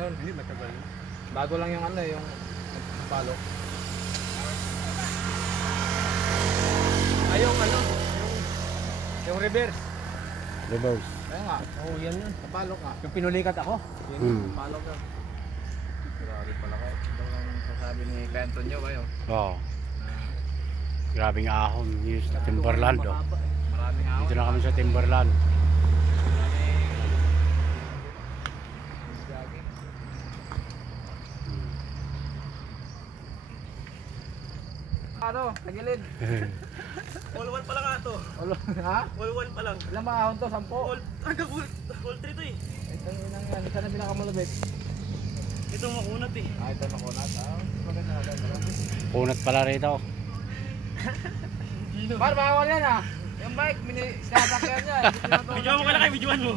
Yun, hindi matagal. Bago lang yung ano, yung palok. Ay, yung ano, yung reverse. Reverse. Kaya nga, oh yan yun, sa palok nga. Yung pinulikat ako. Yung palok nga. Grabe pala kayo. Ito lang sasabi ni Kenton nyo kayo. Oo. Grabing ahon. Yung sa Timberland. Oh. Maraming ahon. Dito na kami sa Timberland. Ano, tagilid. All 1 pa lang ato. Ha? All 1 pa lang. Ilang mga ahon to? 10? Hanggang all 3 to eh. Ito yung nang yan. Saan na pinakamulabit? Ito makunat eh. Ito makunat. Maganda na. Punat pala rito. Par, bawal yan ah. Yung bike, sinasakyan niya. Videoan mo ka na kayo, videoan mo.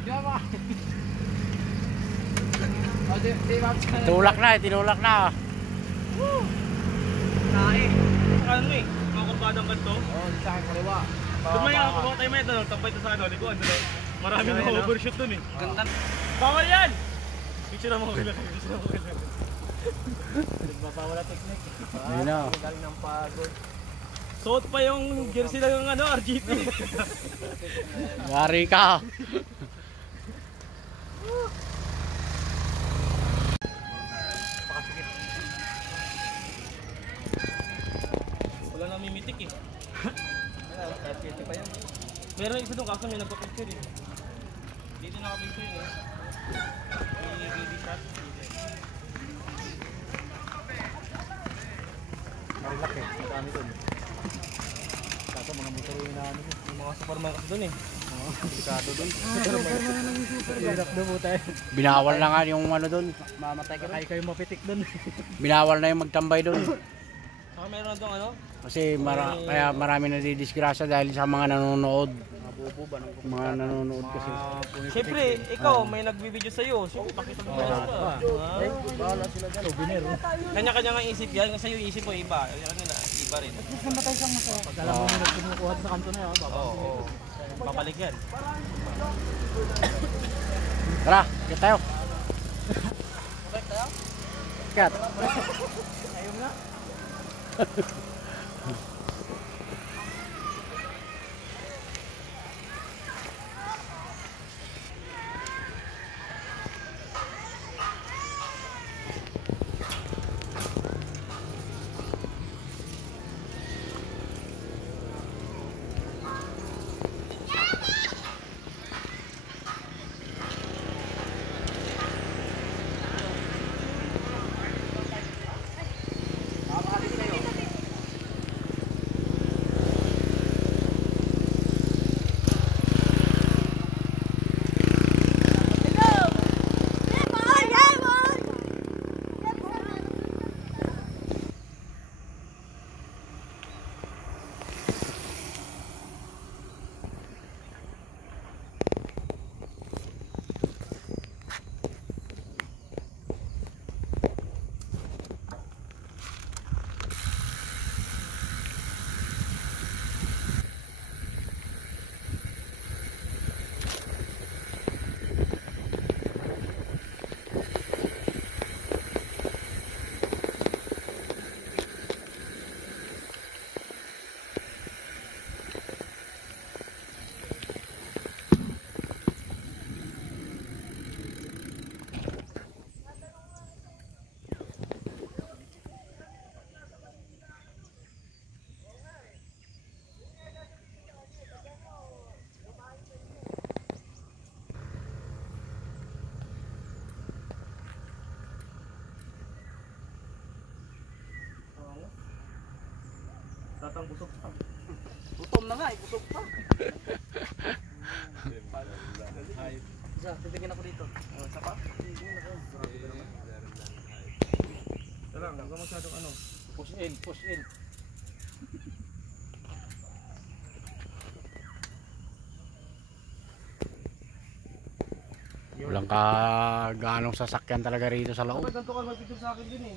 Videoan mo. Tulak na eh, tinulak na. Woo! Tae. Ano mo eh, mga kurbadang kanto. Oo, sa akin kaliwa. Doon may ako, tayo may ito, tampay ito sa ano, likuan. Maraming na-overshoot dun eh. Ganda. Bawal yan! Picture na mo kailan, picture na mo kailan. Nagbabawala technique. Ayun na. Galing ng pagod. Suot pa yung jersey lang ng ano, RGT. Yari ka. Wala na mimitik eh. RGT pa yan. Meron isa doon kaso may nagpa-picture eh. Dito naka-picture eh. May baby shot. Marilak eh. Madami doon. Kaso mga motor yung namin. Yung mga superman kasi doon eh. Delikado doon. Hirap doon po tayo. Binawal na nga yung ano doon. Mamatay ka kayo mapitik doon. Binawal na yung magtambay doon. Saka meron doon ano? Kasi kaya marami nadidisgrasya dahil sa mga nanonood. Mabubo ba ng Mga nanonood kasi. Siyempre, ikaw may nagbibideo sa'yo. Siyempre, pakita mo ba? Bahala sila dyan. Souvenir. Kanya-kanya nga isip yan. Sa'yo isip mo iba. Kanya nila, iba rin. Namatay siyang masaya. Pag alam mo nila kumukuha sa kanto na yan. Oo. Babalik yan. Tara, get tayo. Kat. Ayun nga. Tatang busog pa. Gutom na nga, busog pa. Isa, titigin ako dito. Isa pa? Ito lang, huwag ka masyadong ano. Push in, push in. Walang ganong sasakyan talaga rito sa loob. Ganito ka mag-picture sa akin din eh.